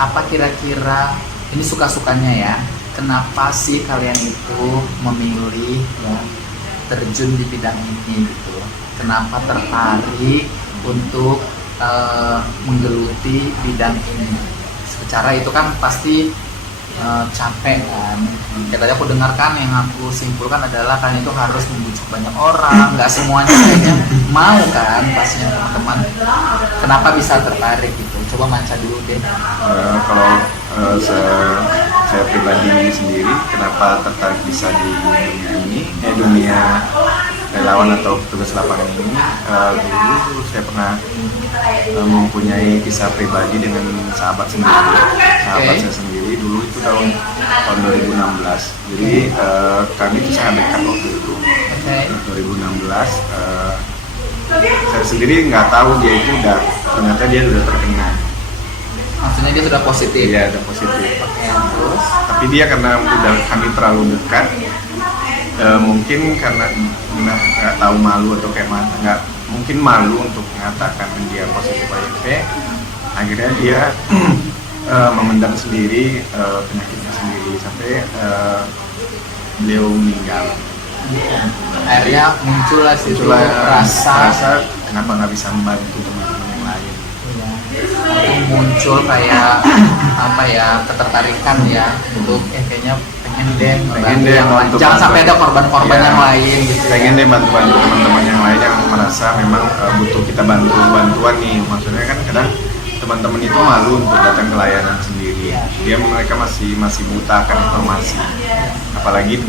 apa kira-kira ini suka-sukanya ya, kenapa sih kalian itu memilih ya terjun di bidang ini gitu, kenapa tertarik untuk menggeluti bidang ini? Secara itu kan pasti capek kan. Katanya aku dengarkan, yang aku simpulkan adalah kan itu harus membujuk banyak orang, nggak semuanya kayaknya mau kan pastinya teman-teman. Kenapa bisa tertarik gitu? Coba Manca dulu deh. Kalau saya pribadi sendiri, kenapa tertarik bisa di dunia ini, dunia relawan atau petugas lapangan ini? Dulu saya pernah mempunyai kisah pribadi dengan sahabat saya sendiri dulu itu tahun 2016. Jadi kami itu sangat dekat waktu itu. 2016 saya sendiri nggak tahu dia itu ternyata dia sudah terkena. Maksudnya dia sudah positif? Iya, sudah positif. Terus tapi dia karena udah kami terlalu dekat, mungkin karena nggak tahu malu atau kayak mana, nggak mungkin malu untuk mengatakan dia positif HIV, akhirnya dia memendam sendiri penyakitnya sendiri sampai beliau meninggal. Akhirnya muncullah rasa kenapa nggak bisa membantu teman-teman yang lain. Itu muncul kayak apa ya, ketertarikan ya untuk kayaknya pengen deh bantu, jangan sampai ada korban-korban yang lain gitu. Pengen deh bantu teman-teman yang lain yang merasa memang butuh kita bantuan nih. Maksudnya kan kadang teman-teman itu malu untuk datang ke layanan sendiri. Mereka masih buta akan informasi. Apalagi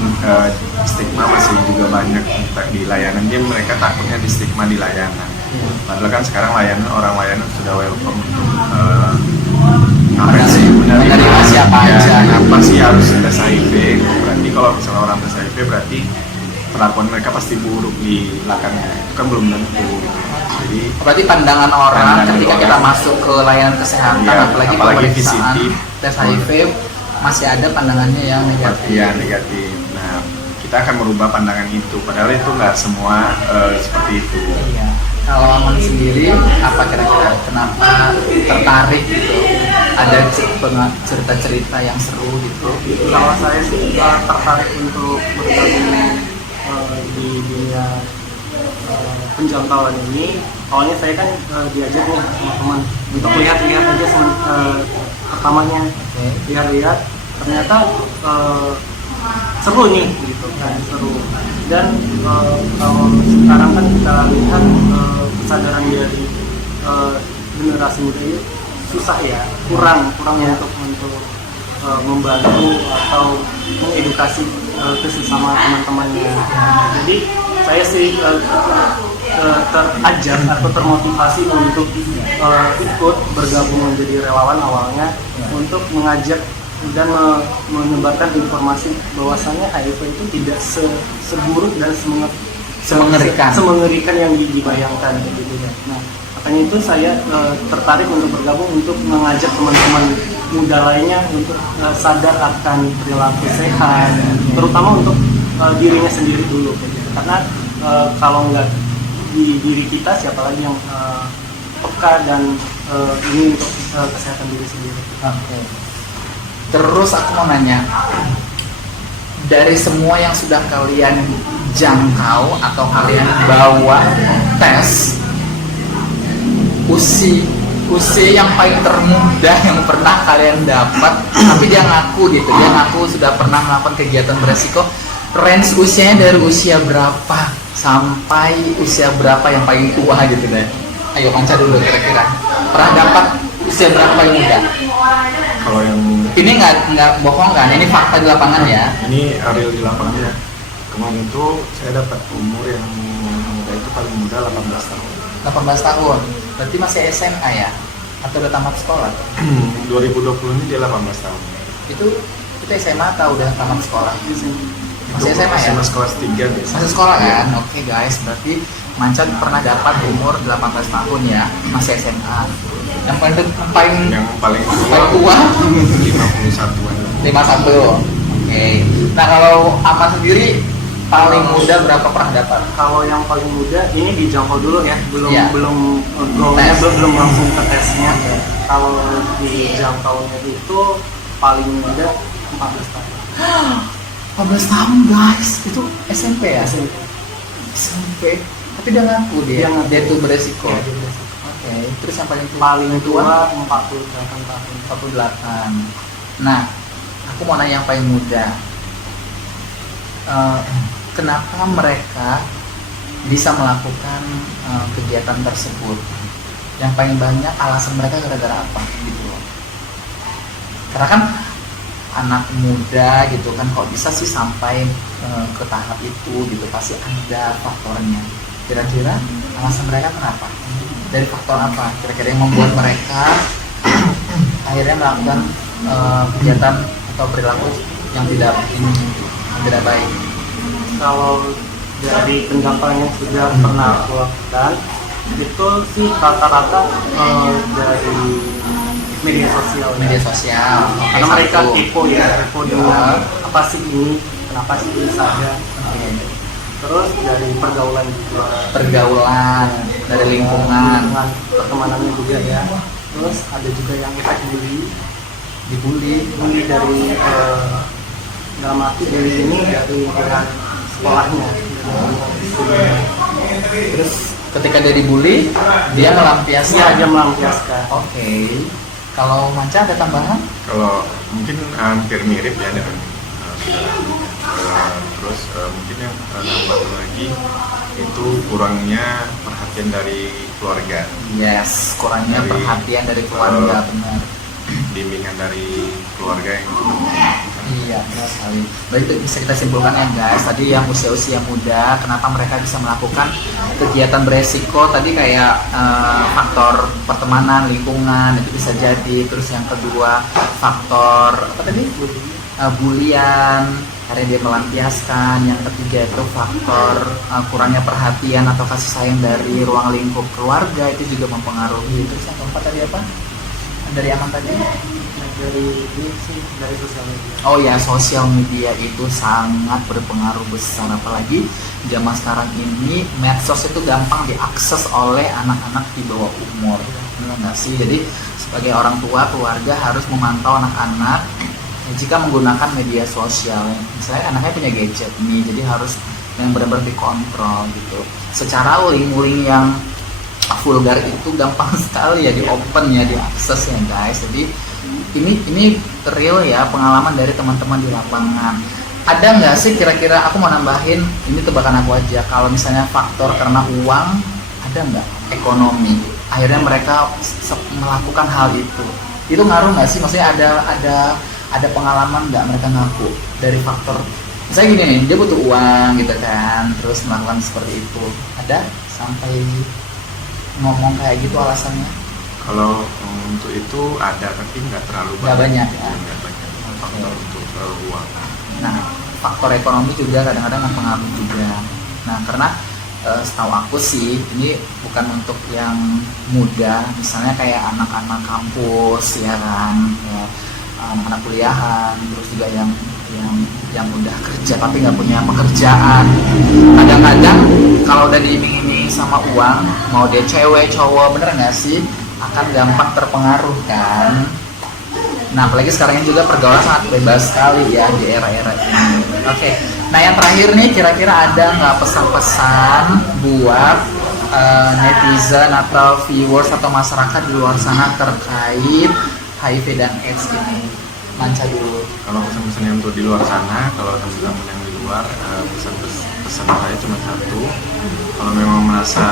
stigma masih juga banyak di layanan. Mereka takutnya di stigma di layanan. Padahal kan sekarang orang layanan sudah welcome untuk ngapain sih menerima siapa aja. Kenapa sih harus tes HIV? Berarti kalau misalnya orang tes HIV berarti perlakuan mereka pasti buruk di belakangnya. Itu kan belum tentu. Jadi berarti pandangan orang ketika kita masuk ke layanan kesehatan, apalagi pemeriksaan tes HIV, masih ada pandangannya yang negatif. Iya, negatif. Nah, kita akan merubah pandangan itu. Padahal itu nggak semua seperti itu. Iya. Kalau Aman sendiri, apa kira-kira kenapa tertarik gitu? Ada cerita-cerita yang seru gitu? Kalau saya sih tertarik untuk bergabung di dunia penjangkauan ini. Awalnya saya kan diajak nih sama teman untuk lihat-lihat aja pertamanya, lihat-lihat ternyata seru nih gitu kan, seru. Dan kalau sekarang kan kita lihat kesadaran dari generasi muda ini susah ya, kurang untuk membantu atau mengedukasi ke sesama teman-temannya. Jadi saya sih terajak atau termotivasi untuk ikut bergabung menjadi relawan awalnya untuk mengajak dan menyebarkan informasi bahwasannya HIV itu tidak seburuk dan semengerikan yang dibayangkan gitu ya. Nah, makanya itu saya tertarik untuk bergabung untuk mengajak teman-teman muda lainnya untuk sadar akan perilaku sehat, terutama untuk dirinya sendiri dulu gitu. Karena kalau nggak di diri kita, siapa lagi yang peka dan ini untuk kesehatan diri sendiri. Oke. Terus aku mau nanya, dari semua yang sudah kalian jangkau atau kalian bawa tes, usia yang paling termuda yang pernah kalian dapat, tapi dia ngaku sudah pernah melakukan kegiatan beresiko, range usianya dari usia berapa sampai usia berapa yang paling tua gitu deh? Ayo Manca dulu kira-kira pernah dapat usia berapa yang muda? Kalau yang ini nggak bohong kan, ini fakta di lapangan ya. Ini real di lapangan ya. Kemarin itu saya dapat umur yang muda itu paling muda 18 tahun. 18 tahun, berarti masih SMA ya? Atau udah tamat sekolah? 2020 ini dia 18 tahun. Itu SMA atau udah tamat sekolah? Masih SMA ya? Masih kelas 3 biasa. Masih sekolah kan? Oke guys, berarti Manca pernah dapat umur 18 tahun ya, masih SMA. Yang paling tua 51-an. 51. Oke. Nah kalau Ahmad sendiri paling muda berapa pernah dapat? Kalau yang paling muda ini dijangkau dulu ya, belum Iya. goalnya Tes. belum langsung ke tesnya. Kalau dijangkaunya itu paling muda 14 tahun. 14 tahun guys, itu SMP ya? SMP. SMP. Tapi dia ngaku dia, Dia ngaku. dia tuh beresiko. Ya, dia beresiko. Oke, terus yang paling Paling tua 48 tahun. 48. Nah, aku mau nanya yang paling muda. Kenapa mereka bisa melakukan kegiatan tersebut? Yang paling banyak alasan mereka gara-gara apa gitu loh. Karena kan anak muda gitu kan kok bisa sih sampai ke tahap itu gitu, pasti ada faktornya. Kira-kira alasan mereka kenapa? Dari faktor apa? Kira-kira yang membuat mereka akhirnya melakukan kegiatan atau perilaku yang tidak baik? Kalau dari pendapatan yang sudah pernah aku lakukan itu sih rata-rata dari media sosial. Media sosial. Oke, Karena mereka satu. kepo ya, kepo dulu apa sih ini, kenapa sih ini saja. Oke. Terus dari pergaulan juga, Pergaulan dari lingkungan, pertemanannya juga ya. Terus ada juga yang efek dibully. bully dari dalam arti dari sini dari lingkungan sekolahnya. Terus ketika dia dibully, dia melampiaskan. Dia aja melampiaskan. Oke. Kalau Manca ada tambahan? Kalau mungkin hampir mirip ya dengan terus mungkin yang tambah lagi itu kurangnya perhatian dari keluarga, Yes, kurangnya Dari, perhatian dari keluarga, benar. bimbingan dari keluarga yang Iya, benar sekali. Baik, itu bisa kita simpulkan ya guys. Tadi yang usia-usia muda, kenapa mereka bisa melakukan kegiatan beresiko? Tadi kayak faktor pertemanan, lingkungan itu bisa jadi. Terus yang kedua faktor apa tadi? Bulian, karena dia melampiaskan. Yang ketiga itu faktor kurangnya perhatian atau kasih sayang dari ruang lingkup keluarga, itu juga mempengaruhi. Terus yang keempat tadi apa? Dari Aman tadi? Dari ini sih dari sosial media. Oh ya, sosial media itu sangat berpengaruh besar, apalagi zaman sekarang ini medsos itu gampang diakses oleh anak-anak di bawah umur. Benar nggak sih? Jadi sebagai orang tua, keluarga harus memantau anak-anak jika menggunakan media sosial. Misalnya anaknya punya gadget nih, jadi harus yang benar-benar dikontrol gitu. Secara link-link yang vulgar itu gampang sekali ya di open ya, diakses ya guys. Jadi ini real ya, pengalaman dari teman-teman di lapangan. Ada nggak sih kira-kira, aku mau nambahin, ini tebakan aku aja, kalau misalnya faktor karena uang, ada nggak ekonomi, akhirnya mereka melakukan hal itu ngaruh nggak sih? Maksudnya ada pengalaman nggak mereka ngaku dari faktor, misalnya gini nih, dia butuh uang gitu kan, terus melakukan seperti itu, ada sampai ngomong kayak gitu alasannya? kalau untuk itu ada tapi nggak terlalu Nggak banyak ya? Nggak banyak faktor untuk uang. Nah, faktor ekonomi juga kadang-kadang mempengaruhi juga. Nah, karena setahu aku sih ini bukan untuk yang muda, misalnya kayak anak-anak kampus ya kan, ya, anak-anak kuliahan, terus juga yang udah kerja tapi nggak punya pekerjaan. Kadang-kadang kalau udah diiming-iming sama uang, mau dia cewek cowok, bener nggak sih, akan gampang terpengaruh kan. Nah, apalagi sekarang juga pergaulan sangat bebas sekali ya di era-era ini. Oke, nah yang terakhir nih, kira-kira ada nggak pesan-pesan buat netizen atau viewers atau masyarakat di luar sana terkait HIV dan AIDS ini? Manca dulu. Kalau pesan-pesannya untuk di luar sana, kalau teman-teman yang di luar, pesan saya cuma satu. Kalau memang merasa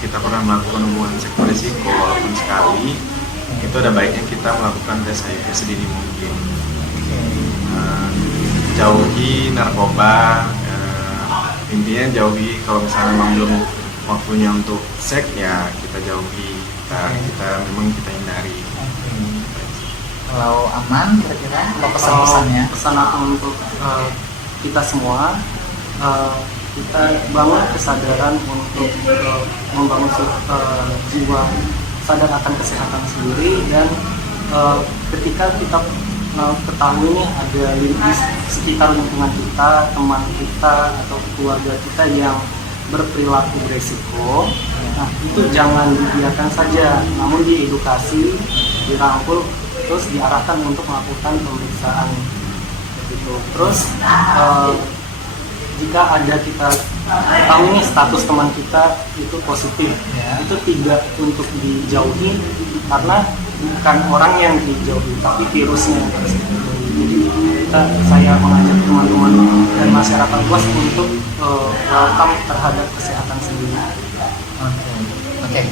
kita pernah melakukan hubungan seks beresiko walaupun sekali, itu ada baiknya kita melakukan tes HIV sedini mungkin. Jauhi narkoba, intinya jauhi, kalau misalnya memang belum waktunya untuk seks ya kita jauhi, kita memang kita hindari. Kalau Aman, kira-kira apa pesan-pesannya? Pesan aku untuk kita semua, kita bangun kesadaran untuk membangun jiwa, sadar akan kesehatan sendiri, dan ketika kita ketahui nih ada di sekitar lingkungan kita, teman kita atau keluarga kita yang berperilaku beresiko, nah itu jangan dibiarkan saja, namun diedukasi, dirangkul, terus diarahkan untuk melakukan pemeriksaan gitu. Terus jika ada kita ketahui nih status teman kita itu positif, itu tidak untuk dijauhi karena bukan orang yang dijauhi tapi virusnya yang harus dijauhi. Jadi saya mengajak teman-teman dan masyarakat luas untuk welcome terhadap kesehatan sendiri. Oke.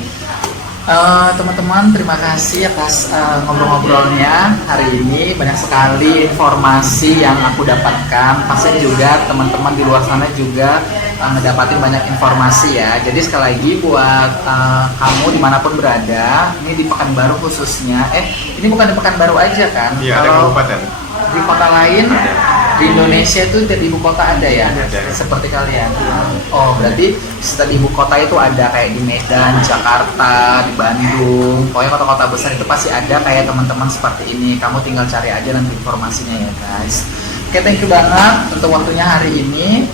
Teman-teman, terima kasih atas ngobrol-ngobrolnya hari ini. Banyak sekali informasi yang aku dapatkan. Pasti juga teman-teman di luar sana juga ngedapatin banyak informasi ya. Jadi sekali lagi buat kamu dimanapun berada, ini di Pekanbaru khususnya. Ini bukan di Pekanbaru aja kan? Iya, ada kabupaten. Di kota lain di Indonesia itu di ibu kota ada ya? Ada. Seperti kalian. Oh, berarti setelah di ibu kota itu ada kayak di Medan, Jakarta, di Bandung. Pokoknya kota-kota besar itu pasti ada kayak teman-teman seperti ini. Kamu tinggal cari aja nanti informasinya ya guys. Oke, thank you banget untuk waktunya hari ini.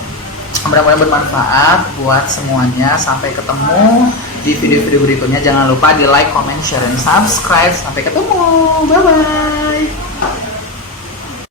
Mudah-mudahan bermanfaat buat semuanya. Sampai ketemu di video-video berikutnya. Jangan lupa di like, comment, share, dan subscribe. Sampai ketemu. Bye-bye.